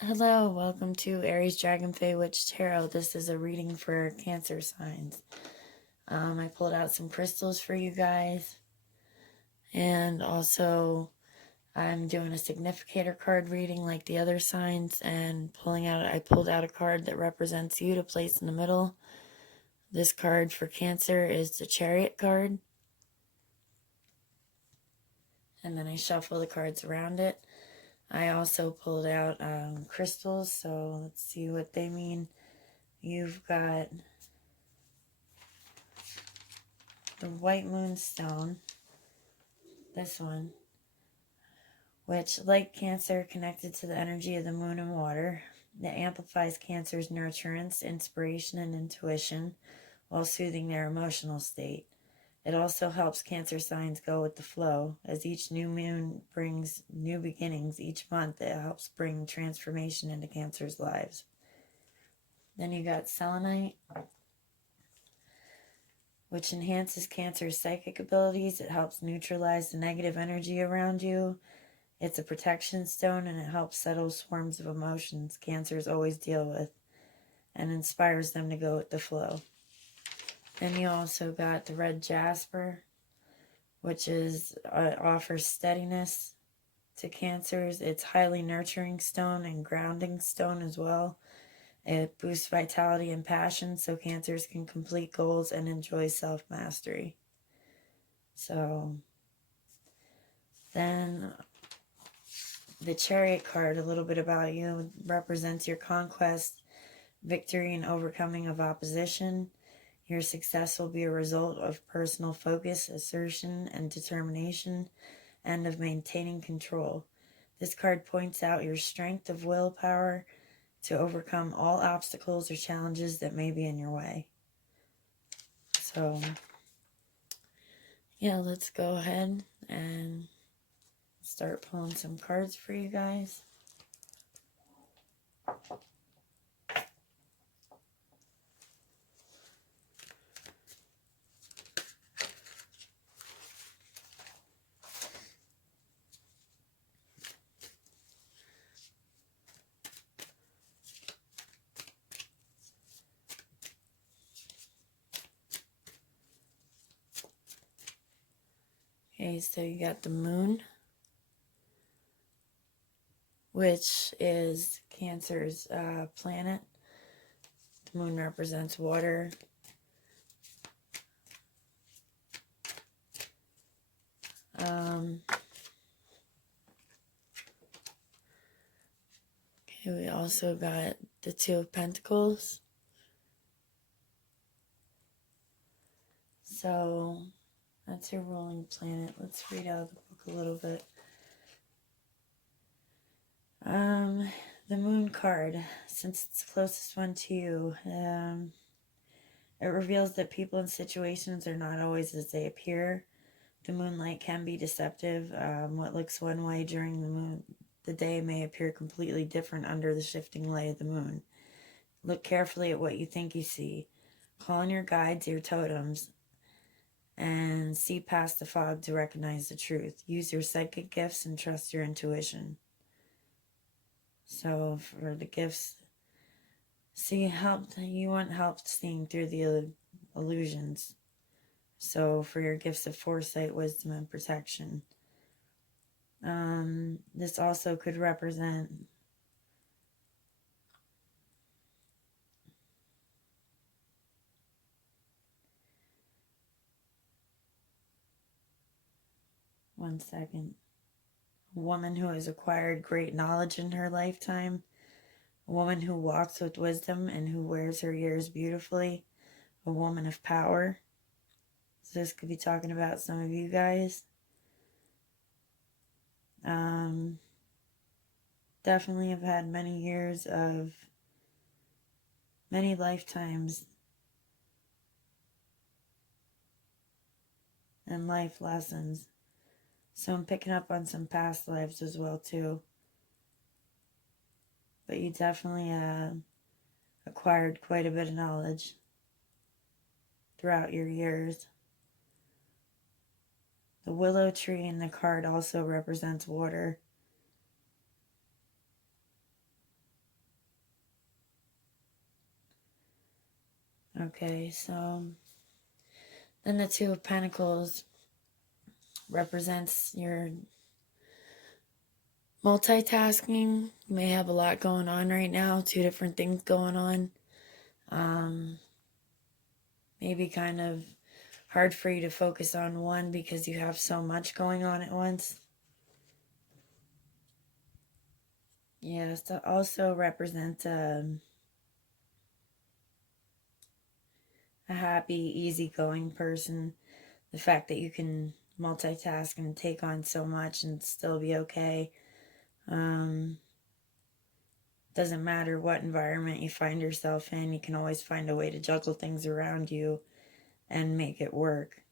Hello, welcome to Aries Dragonfae Witch Tarot. This is a reading for Cancer signs. I pulled out some crystals for you guys, and also I'm doing a significator card reading like the other signs, and I pulled out a card that represents you to place in the middle. This card for Cancer is the Chariot card, and then I shuffle the cards around it. I also pulled out crystals, so let's see what they mean. You've got the white moonstone, this one, which, like Cancer, connected to the energy of the moon and water, that amplifies Cancer's nurturance, inspiration, and intuition while soothing their emotional state. It also helps Cancer signs go with the flow. As each new moon brings new beginnings each month, it helps bring transformation into Cancer's lives. Then you got selenite, which enhances Cancer's psychic abilities. It helps neutralize the negative energy around you. It's a protection stone, and it helps settle swarms of emotions Cancers always deal with and inspires them to go with the flow. Then you also got the red jasper, which offers steadiness to Cancers. It's highly nurturing stone and grounding stone as well. It boosts vitality and passion so Cancers can complete goals and enjoy self-mastery. So then the Chariot card, a little bit about you, represents your conquest, victory, and overcoming of opposition. Your success will be a result of personal focus, assertion, and determination, and of maintaining control. This card points out your strength of willpower to overcome all obstacles or challenges that may be in your way. So, yeah, let's go ahead and start pulling some cards for you guys. Okay, so you got the moon, which is Cancer's planet. The moon represents water. Okay, we also got the Two of Pentacles. So that's your ruling planet. Let's read out of the book a little bit. The moon card, since it's the closest one to you, it reveals that people and situations are not always as they appear. The moonlight can be deceptive. What looks one way during the day may appear completely different under the shifting light of the moon. Look carefully at what you think you see. Call on your guides, your totems, and see past the fog to recognize the truth. Use your psychic gifts and trust your intuition. So for the gifts, you want help seeing through the illusions. So for your gifts of foresight, wisdom, and protection. This also could represent one second. A woman who has acquired great knowledge in her lifetime. A woman who walks with wisdom and who wears her years beautifully. A woman of power. So this could be talking about some of you guys. Definitely have had many years of many lifetimes and life lessons. So I'm picking up on some past lives as well too. But you definitely acquired quite a bit of knowledge throughout your years. The willow tree in the card also represents water. Okay, so then the Two of Pentacles represents your multitasking. You may have a lot going on right now, two different things going on. Maybe kind of hard for you to focus on one because you have so much going on at once. Yes, that also represents a happy, easygoing person. The fact that you can multitask and take on so much and still be okay. Doesn't matter what environment you find yourself in, you can always find a way to juggle things around you and make it work.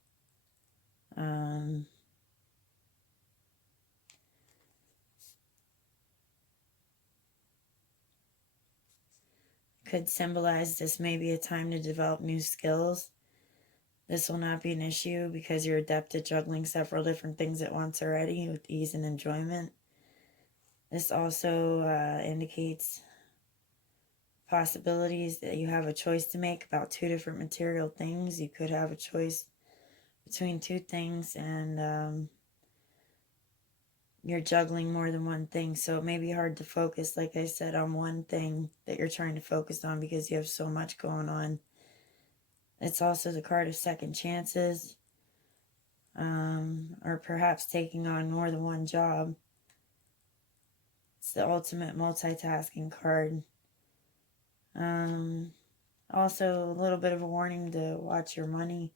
Could symbolize this may be a time to develop new skills. This will not be an issue because you're adept at juggling several different things at once already with ease and enjoyment. This also indicates possibilities that you have a choice to make about two different material things. You could have a choice between two things, and you're juggling more than one thing, so it may be hard to focus, like I said, on one thing that you're trying to focus on because you have so much going on. It's also the card of second chances, or perhaps taking on more than one job. It's the ultimate multitasking card. Also, a little bit of a warning to watch your money,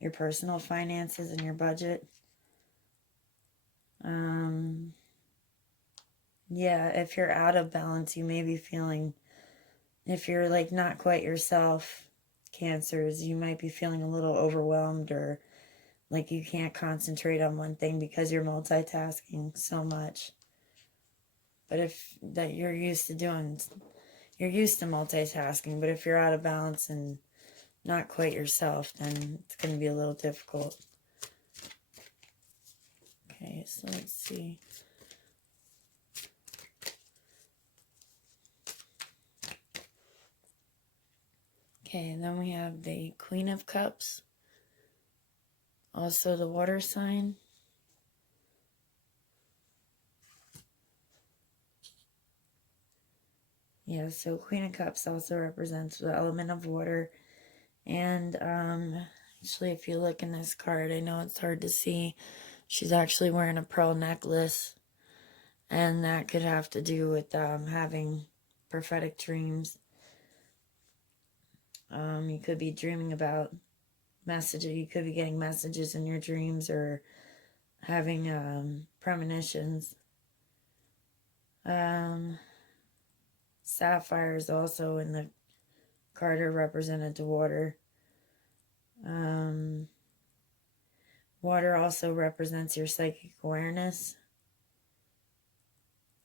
your personal finances, and your budget. Yeah, if you're out of balance, you may be feeling, if you're like not quite yourself, Cancers, you might be feeling a little overwhelmed or like you can't concentrate on one thing because you're multitasking so much. But if that you're used to multitasking, but if you're out of balance and not quite yourself, then it's going to be a little difficult. Okay, so let's see. Okay, and then we have the Queen of Cups. Also the water sign. Yeah, so Queen of Cups also represents the element of water. And actually, if you look in this card, I know it's hard to see. She's actually wearing a pearl necklace. And that could have to do with having prophetic dreams. You could be dreaming about messages. You could be getting messages in your dreams or having premonitions. Sapphire is also in the card represented to water. Water also represents your psychic awareness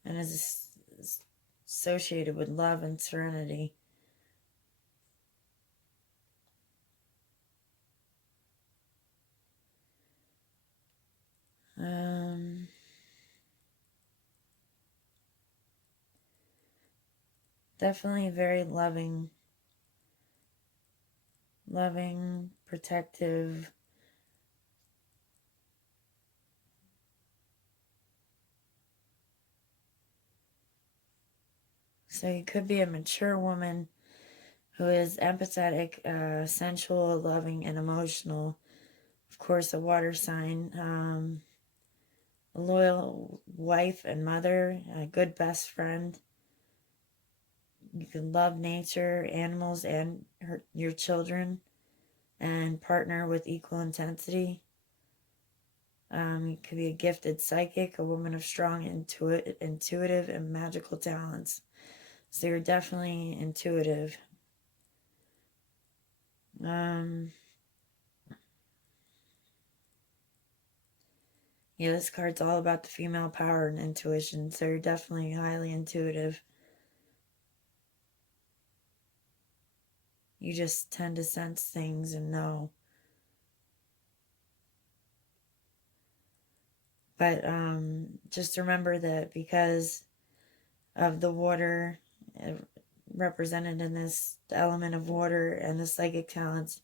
and is associated with love and serenity. Definitely very loving, protective. So you could be a mature woman who is empathetic, sensual, loving, and emotional. Of course, a water sign. A loyal wife and mother, a good best friend. You can love nature, animals, and your children, and partner with equal intensity. You could be a gifted psychic, a woman of strong intuitive and magical talents. So you're definitely intuitive. Yeah, this card's all about the female power and intuition, so you're definitely highly intuitive. You just tend to sense things and know. But just remember that because of the water, represented in this element of water and the psychic talents.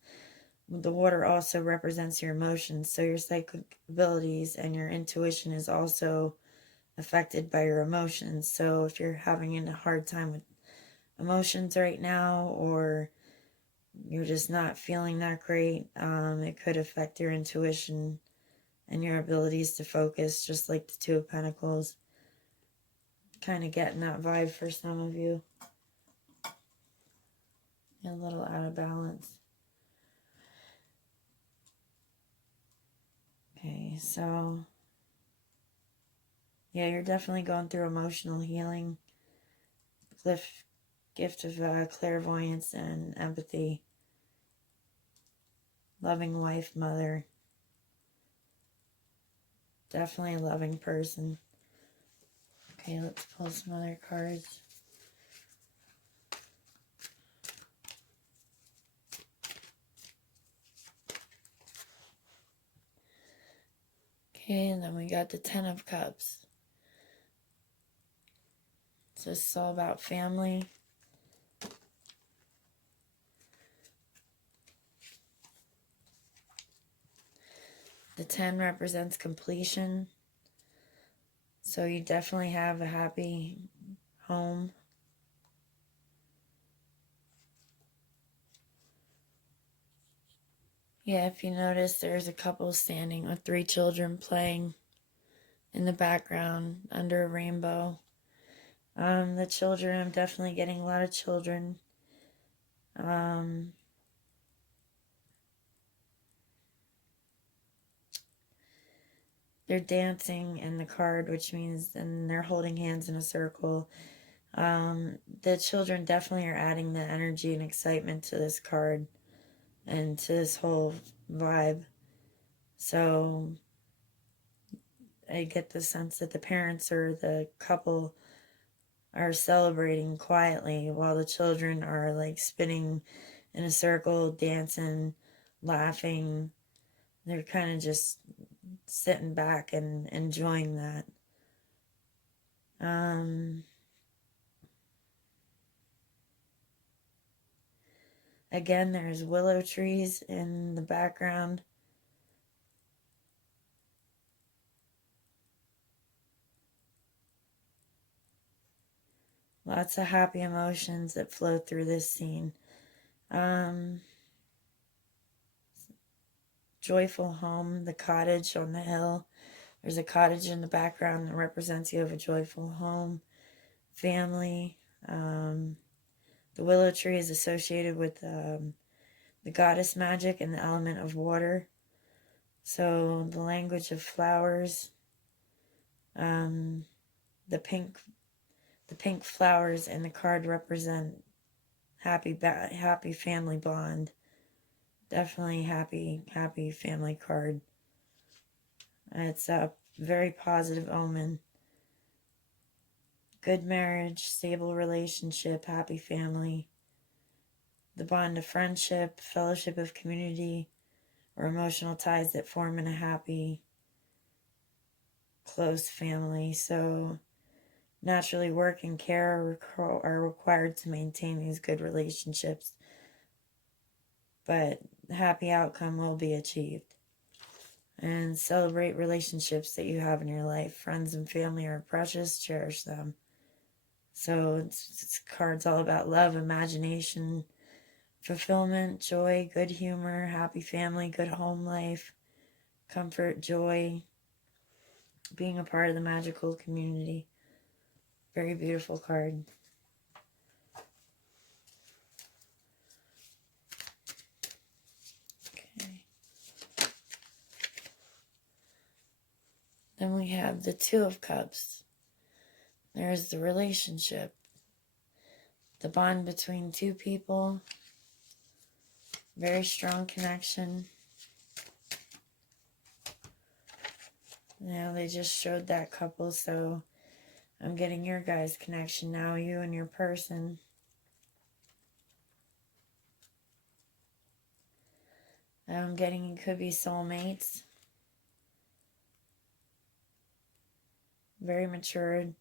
The water also represents your emotions, so your psychic abilities and your intuition is also affected by your emotions. So if you're having a hard time with emotions right now, or you're just not feeling that great, it could affect your intuition and your abilities to focus, just like the Two of Pentacles. Kind of getting that vibe for some of you. A little out of balance. Okay, so yeah, you're definitely going through emotional healing. Gift of clairvoyance and empathy. Loving wife, mother. Definitely a loving person. Okay, let's pull some other cards. Okay, and then we got the Ten of Cups. So this is all about family. The 10 represents completion. So you definitely have a happy home. Yeah, if you notice, there's a couple standing with 3 children playing in the background under a rainbow. The children, I'm definitely getting a lot of children. They're dancing in the card, which means, and they're holding hands in a circle. The children definitely are adding the energy and excitement to this card and to this whole vibe. So I get the sense that the parents or the couple are celebrating quietly while the children are like spinning in a circle, dancing, laughing. They're kind of just sitting back and enjoying that. Again, there's willow trees in the background. Lots of happy emotions that flow through this scene. Joyful home, the cottage on the hill. There's a cottage in the background that represents you have a joyful home, family. The willow tree is associated with the goddess magic and the element of water. So the language of flowers, the pink flowers in the card represent happy family bond. Definitely happy family card. It's a very positive omen. Good marriage, stable relationship, happy family. The bond of friendship, fellowship of community, or emotional ties that form in a happy, close family. So naturally, work and care are required to maintain these good relationships. But the happy outcome will be achieved. And celebrate relationships that you have in your life. Friends and family are precious, cherish them. So it's cards all about love, imagination, fulfillment, joy, good humor, happy family, good home life, comfort, joy, being a part of the magical community. Very beautiful card. Okay. Then we have the Two of Cups. There's the relationship, the bond between two people, very strong connection. Now they just showed that couple, so I'm getting your guys' connection now, you and your person. I'm getting it could be soulmates. Very matured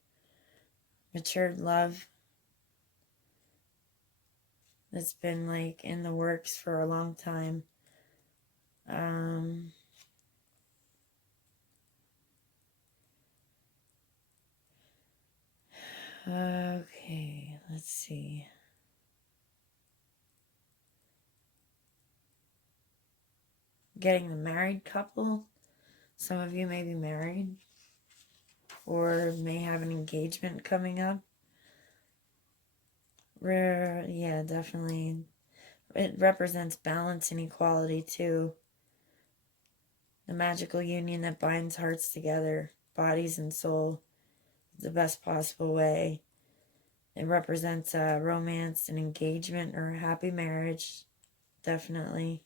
love. that's been like in the works for a long time. Okay, let's see. Getting the married couple. Some of you may be married or may have an engagement coming up. Yeah, definitely. It represents balance and equality too. The magical union that binds hearts together, bodies and soul, the best possible way. It represents romance, an engagement, or a happy marriage, definitely.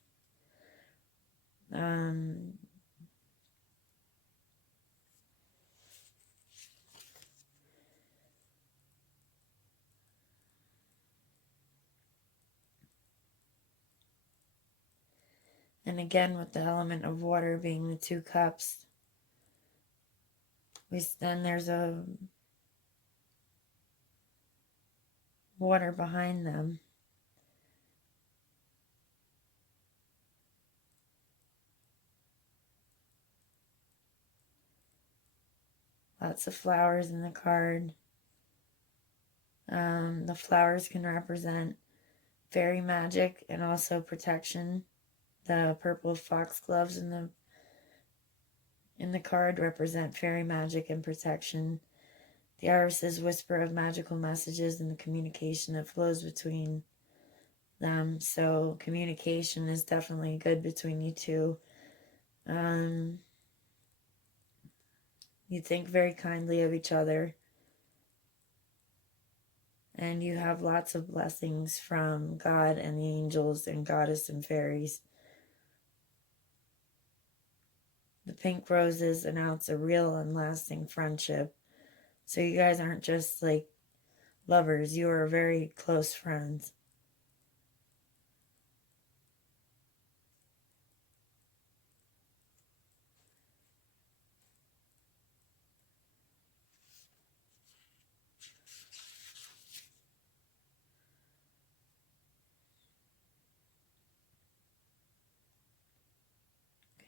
And again, with the element of water being the 2 cups, then there's a water behind them. Lots of flowers in the card. The flowers can represent fairy magic and also protection. The purple foxgloves in the card represent fairy magic and protection. The irises whisper of magical messages and the communication that flows between them. So communication is definitely good between you two. You think very kindly of each other. And you have lots of blessings from God and the angels and goddess and fairies. The pink roses announce a real and lasting friendship. So you guys aren't just like lovers, you are very close friends.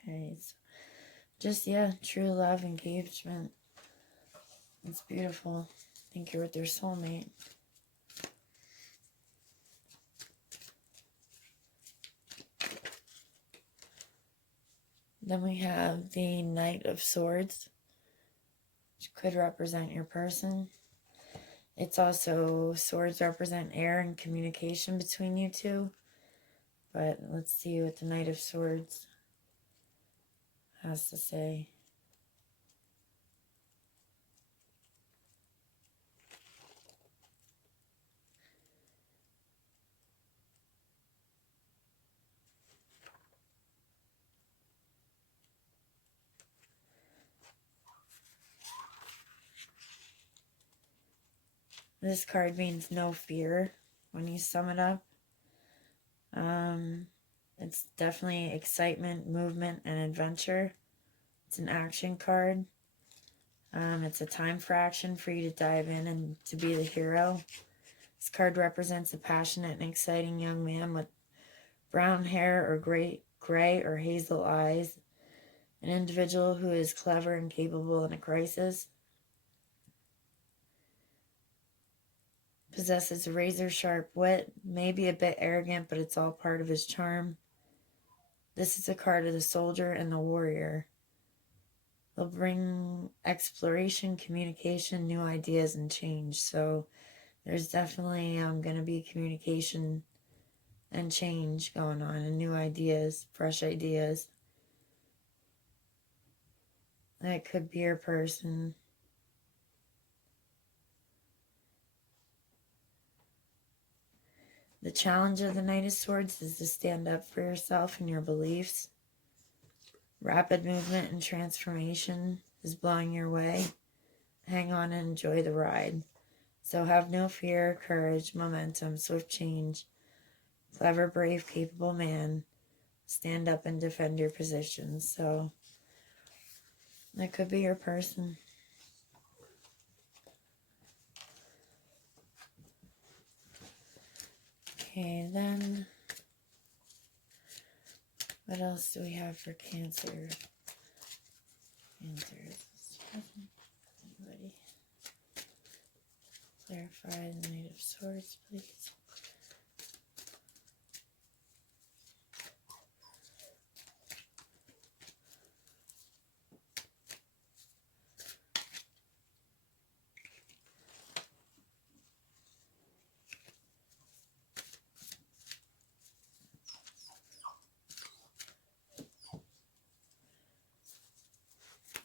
Okay, so just, yeah, true love, engagement. It's beautiful. I think you're with your soulmate. Then we have the Knight of Swords, which could represent your person. It's also, swords represent air and communication between you two. But let's see what the Knight of Swords has to say. This card means no fear when you sum it up. It's definitely excitement, movement, and adventure. It's an action card. It's a time for action for you to dive in and to be the hero. This card represents a passionate and exciting young man with brown hair or gray or hazel eyes. An individual who is clever and capable in a crisis. Possesses a razor-sharp wit, maybe a bit arrogant, but it's all part of his charm. This is a card of the soldier and the warrior. They'll bring exploration, communication, new ideas, and change. So there's definitely going to be communication and change going on, and new ideas, fresh ideas. That could be your person. The challenge of the Knight of Swords is to stand up for yourself and your beliefs. Rapid movement and transformation is blowing your way. Hang on and enjoy the ride. So have no fear, courage, momentum, swift change. Clever, brave, capable man. Stand up and defend your position. So that could be your person. Okay, then what else do we have for Cancer? Cancer is anybody clarify the Knight of Swords, please?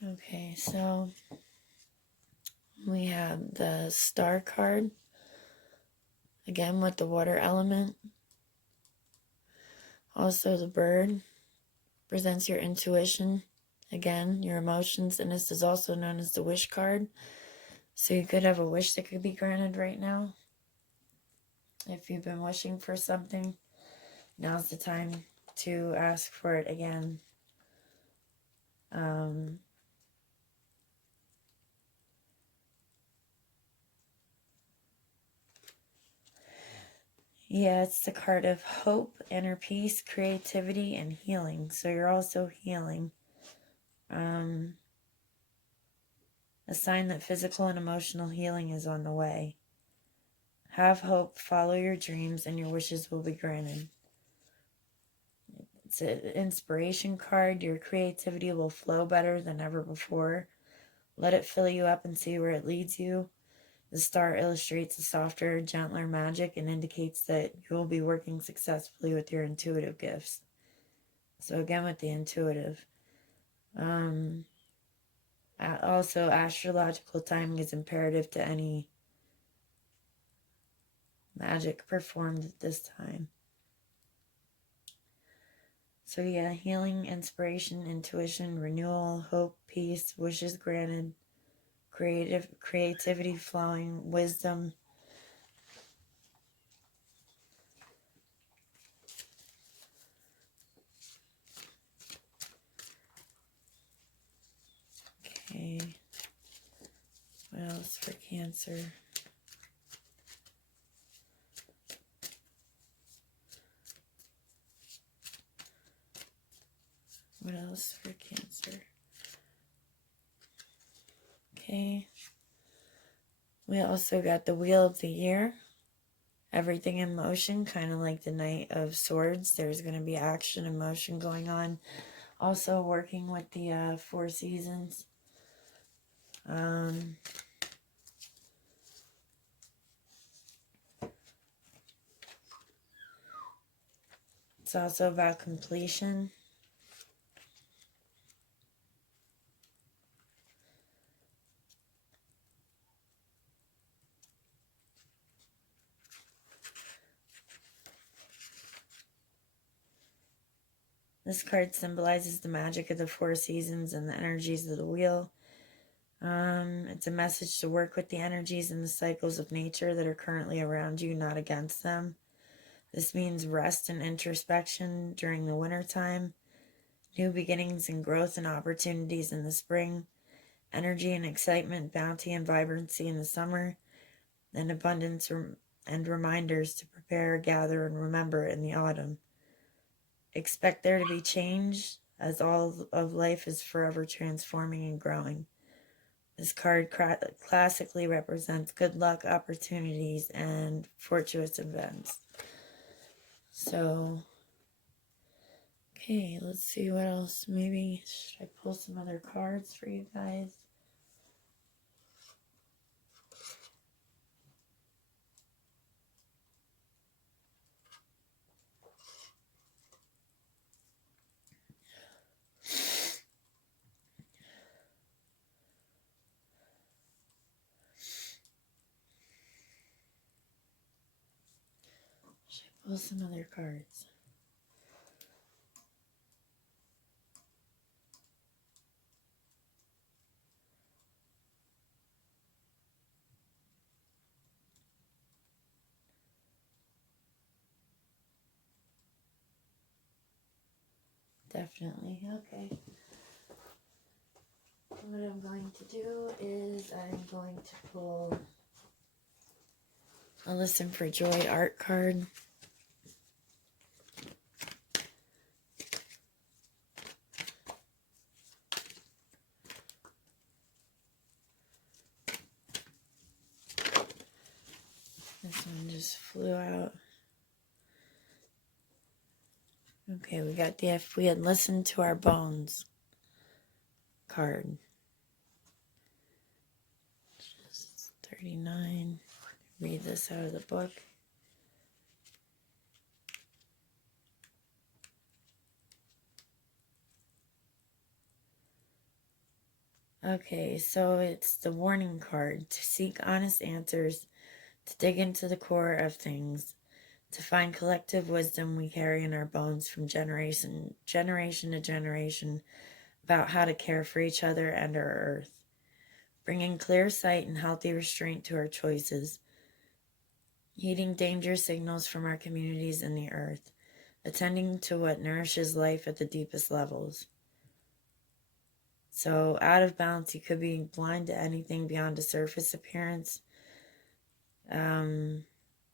Okay, so we have the Star card, again with the water element. Also the Bird presents your intuition, again, your emotions, and this is also known as the Wish card. So you could have a wish that could be granted right now. If you've been wishing for something, now's the time to ask for it again. Yeah, it's the card of hope, inner peace, creativity, and healing. So you're also healing. A sign that physical and emotional healing is on the way. Have hope, follow your dreams, and your wishes will be granted. It's an inspiration card. Your creativity will flow better than ever before. Let it fill you up and see where it leads you. The star illustrates a softer, gentler magic and indicates that you will be working successfully with your intuitive gifts. So again, with the intuitive. Also, astrological timing is imperative to any magic performed at this time. So yeah, healing, inspiration, intuition, renewal, hope, peace, wishes granted, creativity flowing, wisdom. Okay. What else for Cancer? What else for Cancer? Okay. We also got the Wheel of the Year. Everything in motion, kind of like the Knight of Swords. There's going to be action and motion going on. Also working with the 4 seasons. It's also about completion. This card symbolizes the magic of the 4 seasons and the energies of the wheel. It's a message to work with the energies and the cycles of nature that are currently around you, not against them. This means rest and introspection during the winter time, new beginnings and growth and opportunities in the spring, energy and excitement, bounty and vibrancy in the summer, and abundance and reminders to prepare, gather, and remember in the autumn. Expect there to be change, as all of life is forever transforming and growing. This card classically represents good luck, opportunities, and fortuitous events. So, okay, let's see what else. Maybe should I pull some other cards for you guys? Should I pull some other cards? Definitely. Okay. What I'm going to do is I'm going to pull a Listen for Joy art card. This one just flew out. Okay, we got the if we had listened to our bones card. Just 39. Read this out of the book. Okay, so it's the warning card. To seek honest answers, to dig into the core of things, to find collective wisdom we carry in our bones from generation to generation about how to care for each other and our earth, bringing clear sight and healthy restraint to our choices, heeding danger signals from our communities and the earth, attending to what nourishes life at the deepest levels. So out of balance, you could be blind to anything beyond a surface appearance,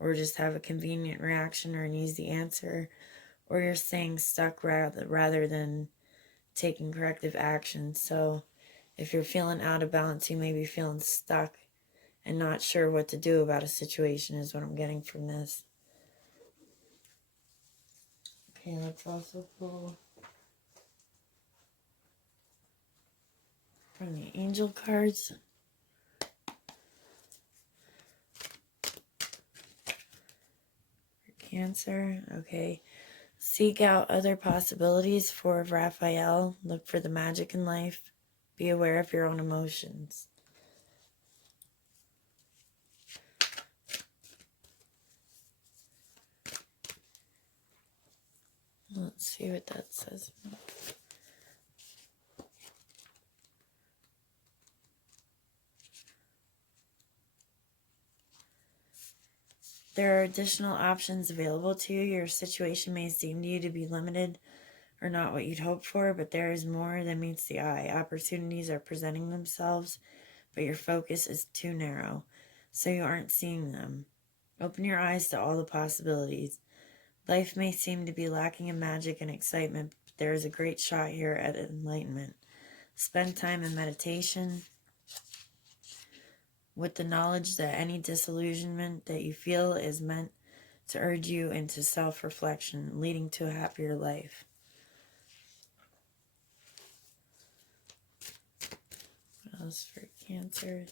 or just have a convenient reaction or an easy answer, or you're staying stuck rather than taking corrective action. So if you're feeling out of balance, you may be feeling stuck and not sure what to do about a situation is what I'm getting from this. Okay, let's also pull from the angel cards. For Cancer, okay. Seek out other possibilities for Raphael. Look for the magic in life. Be aware of your own emotions. Let's see what that says. There are additional options available to you. Your situation may seem to you to be limited or not what you'd hoped for, but there is more than meets the eye. Opportunities are presenting themselves, but your focus is too narrow, so you aren't seeing them. Open your eyes to all the possibilities. Life may seem to be lacking in magic and excitement, but there is a great shot here at enlightenment. Spend time in meditation with the knowledge that any disillusionment that you feel is meant to urge you into self-reflection, leading to a happier life. What else for Cancer?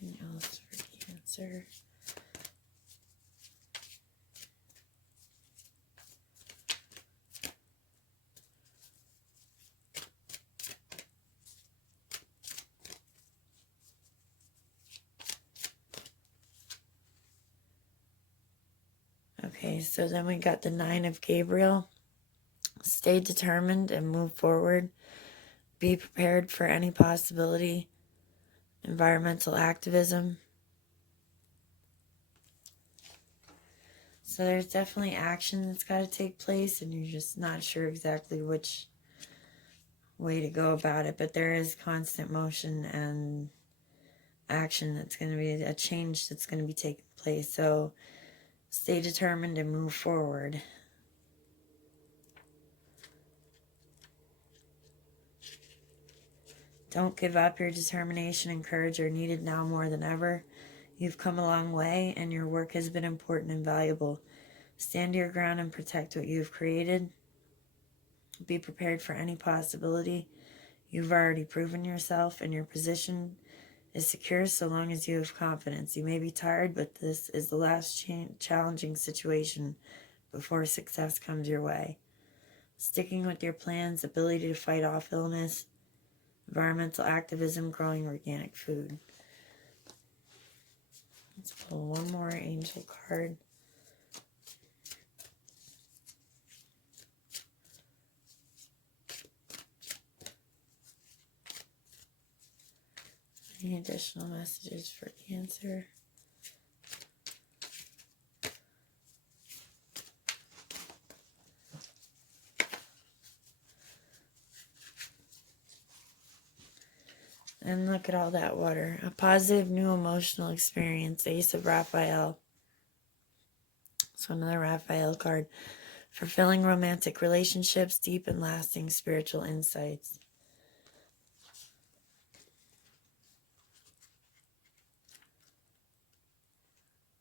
Anything else for Cancer? Okay, so then we got the 9 of Gabriel. Stay determined and move forward. Be prepared for any possibility. Environmental activism. So there's definitely action that's got to take place, and you're just not sure exactly which way to go about it. But there is constant motion and action that's going to be a change that's going to be taking place. So stay determined and move forward. Don't give up. Your determination and courage are needed now more than ever. You've come a long way, and your work has been important and valuable. Stand your ground and protect what you've created. Be prepared for any possibility. You've already proven yourself, and your position is secure so long as you have confidence. You may be tired, but this is the last challenging situation before success comes your way. Sticking with your plans, ability to fight off illness, environmental activism, growing organic food. Let's pull one more angel card. Any additional messages for Cancer? And look at all that water. A positive new emotional experience. Ace of Raphael. So another Raphael card. Fulfilling romantic relationships, deep and lasting spiritual insights.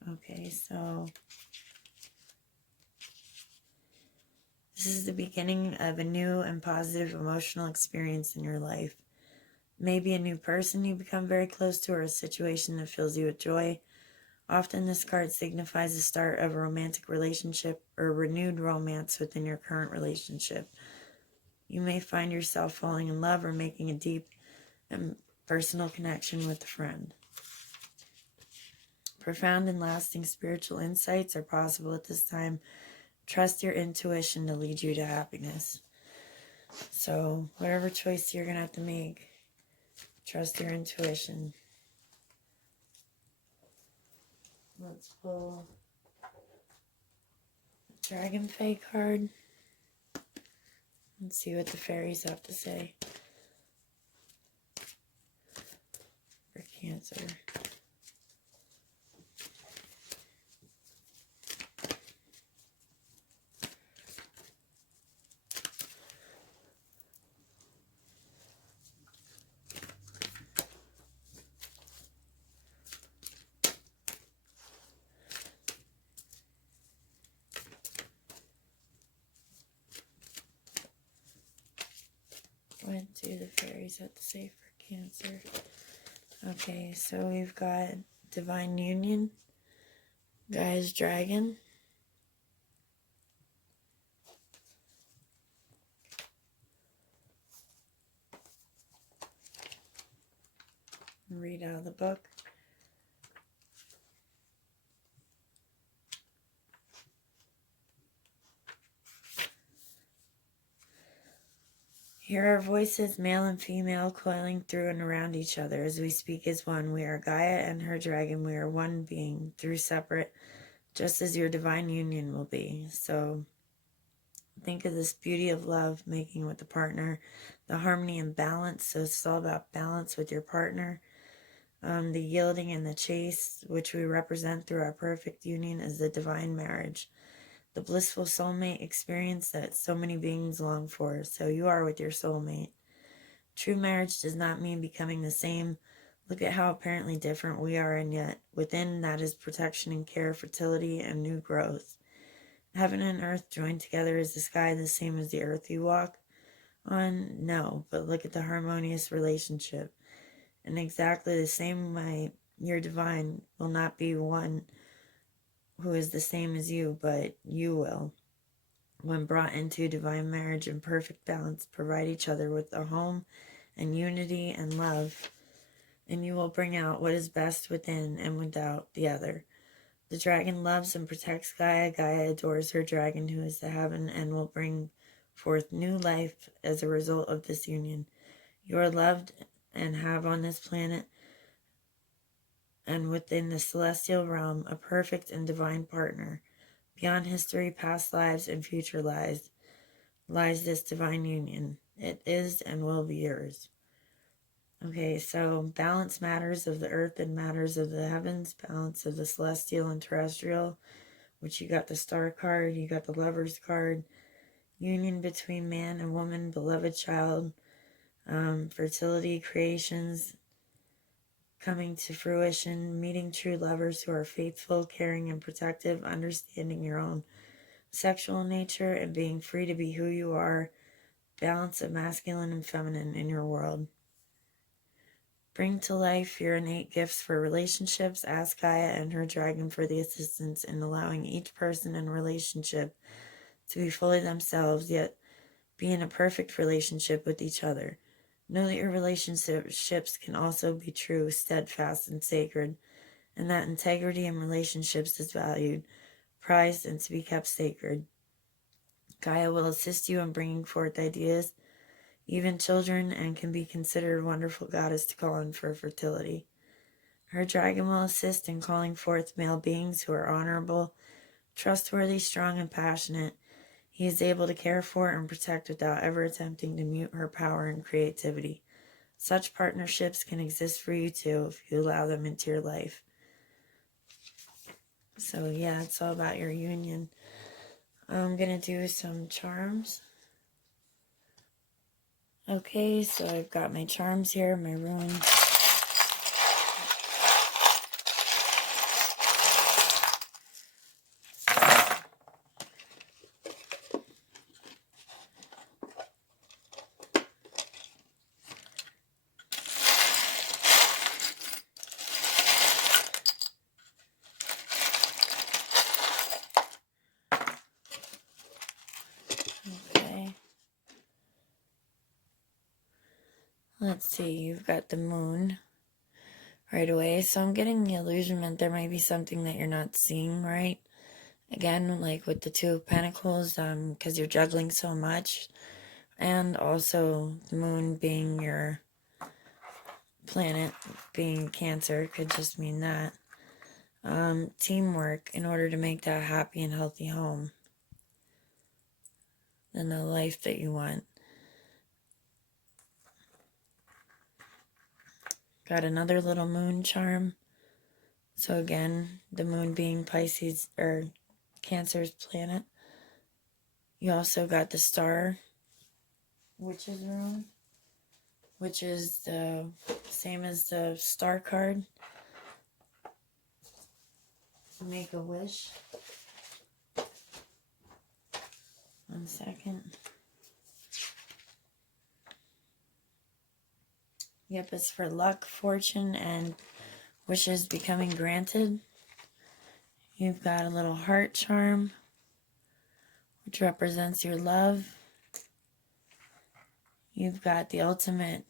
Okay, so this is the beginning of a new and positive emotional experience in your life. Maybe a new person you become very close to, or a situation that fills you with joy. Often this card signifies the start of a romantic relationship or renewed romance within your current relationship. You may find yourself falling in love or making a deep and personal connection with a friend. Profound and lasting spiritual insights are possible at this time. Trust your intuition to lead you to happiness. So whatever choice you're going to have to make, trust your intuition. Let's pull the Dragonfae card. Let's see what the fairies have to say for Cancer. What do the fairies have to say for Cancer? Okay, so we've got Divine Union, Guy's Dragon, read out of the book. Hear our voices, male and female, coiling through and around each other as we speak as one. We are Gaia and her dragon. We are one being, through separate, just as your divine union will be. So think of this beauty of love making with the partner, the harmony and balance. So it's all about balance with your partner. The yielding and the chase, which we represent through our perfect union, is the divine marriage. The blissful soulmate experience that so many beings long for. So you are with your soulmate. True marriage does not mean becoming the same. Look at how apparently different we are, and yet within that is protection and care, fertility, and new growth. Heaven and earth joined together. Is the sky the same as the earth you walk on? No, but look at the harmonious relationship. In exactly the same way, your divine will not be one who is the same as you, but you will, when brought into divine marriage in perfect balance, provide each other with a home and unity and love, and you will bring out what is best within and without the other. The dragon loves and protects Gaia. Gaia adores her dragon, who is the heaven, and will bring forth new life as a result of this union. You are loved and have on this planet and within the celestial realm a perfect and divine partner. Beyond history, past lives, and future lies this divine union. It is and will be yours. Okay, so balance matters of the earth and matters of the heavens, balance of the celestial and terrestrial, which you got the star card, you got the lovers card, union between man and woman, beloved child, fertility, creations coming to fruition, meeting true lovers who are faithful, caring, and protective, understanding your own sexual nature, and being free to be who you are, balance of masculine and feminine in your world. Bring to life your innate gifts for relationships. Ask Gaia and her dragon for the assistance in allowing each person in a relationship to be fully themselves, yet be in a perfect relationship with each other. Know that your relationships can also be true, steadfast, and sacred, and that integrity in relationships is valued, prized, and to be kept sacred. Gaia will assist you in bringing forth ideas, even children, and can be considered a wonderful goddess to call on for fertility. Her dragon will assist in calling forth male beings who are honorable, trustworthy, strong, and passionate. He is able to care for and protect without ever attempting to mute her power and creativity. Such partnerships can exist for you too if you allow them into your life. So yeah, it's all about your union. I'm going to do some charms. Okay, so I've got my charms here, my runes. Okay. Let's see, you've got the moon right away. So I'm getting the illusion that there might be something that you're not seeing right. Again, like with the Two of Pentacles, because you're juggling so much. And also the moon being your planet, being Cancer, could just mean that. Teamwork in order to make that happy and healthy home. And the life that you want. Got another little moon charm. So again, the moon being Pisces or Cancer's planet. You also got the star witch's rune, which is the same as the star card. Make a wish. 1 second. Yep, it's for luck, fortune, and wishes becoming granted. You've got a little heart charm, which represents your love. You've got the ultimate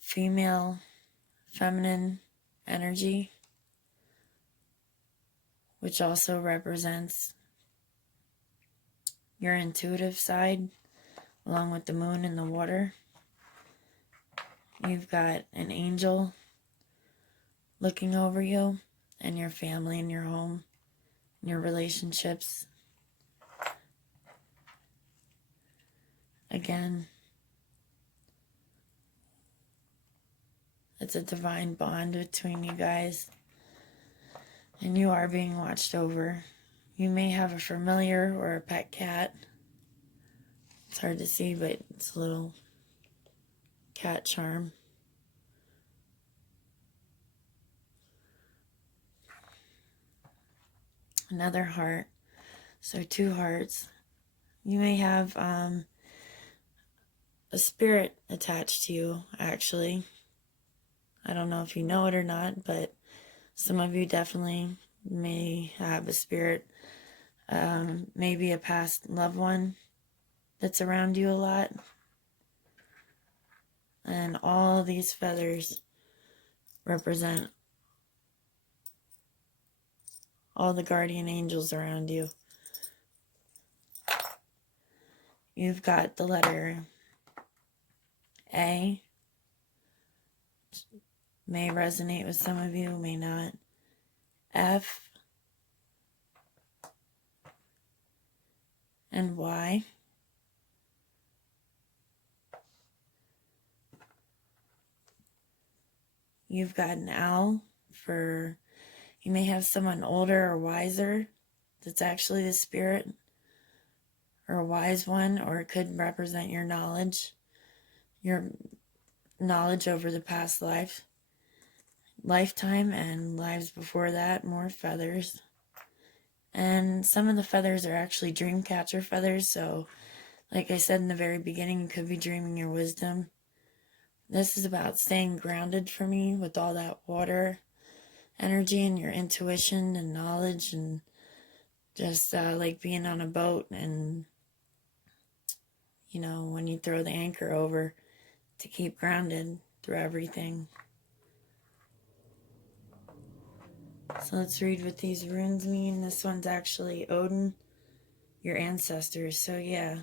female, feminine energy, which also represents your intuitive side, along with the moon and the water. You've got an angel looking over you and your family and your home, and your relationships. Again, it's a divine bond between you guys, and you are being watched over. You may have a familiar or a pet cat. It's hard to see, but it's a little cat charm. Another heart. So 2 hearts. You may have a spirit attached to you, actually. I don't know if you know it or not, but some of you definitely may have a spirit. Maybe a past loved one that's around you a lot. And all these feathers represent all the guardian angels around you. You've got the letter A. May resonate with some of you, may not. F and Y. You've got an L for, you may have someone older or wiser that's actually the spirit, or a wise one, or it could represent your knowledge over the past lifetime and lives before that. More feathers. And some of the feathers are actually dream catcher feathers, so like I said in the very beginning, you could be dreaming your wisdom. This is about staying grounded for me with all that water energy and your intuition and knowledge, and just like being on a boat, and when you throw the anchor over to keep grounded through everything. So let's read what these runes mean. This one's actually Odin, your ancestors. So yeah,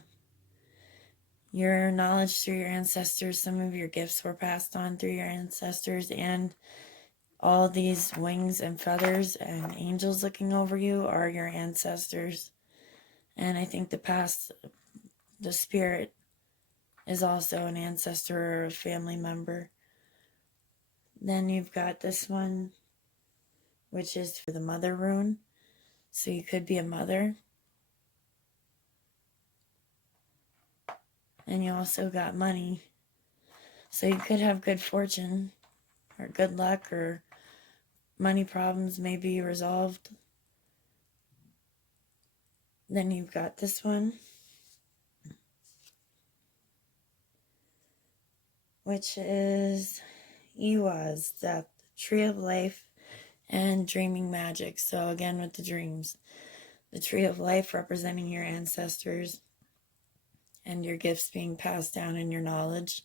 your knowledge through your ancestors, some of your gifts were passed on through your ancestors, and all these wings and feathers and angels looking over you are your ancestors. And I think the spirit is also an ancestor or a family member. Then you've got this one, which is for the mother rune. So you could be a mother. And you also got money. So you could have good fortune or good luck, or money problems may be resolved. Then you've got this one, which is Iwa's death, Tree of Life, and Dreaming Magic. So again with the dreams. The Tree of Life representing your ancestors and your gifts being passed down in your knowledge.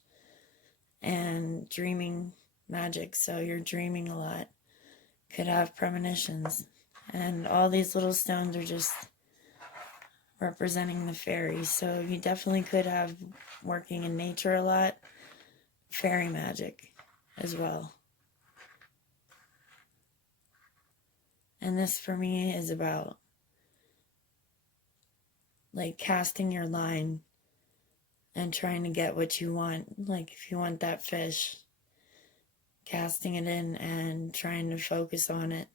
And dreaming magic, so you're dreaming a lot. Could have premonitions. And all these little stones are just representing the fairies. So you definitely could have, working in nature a lot, fairy magic as well. And this for me is about like casting your line and trying to get what you want. Like if you want that fish, casting it in and trying to focus on it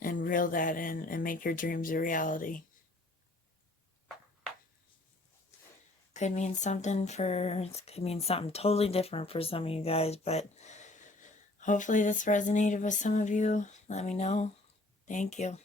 and reel that in and make your dreams a reality. Could mean something totally different for some of you guys, but hopefully this resonated with some of you. Let me know. Thank you.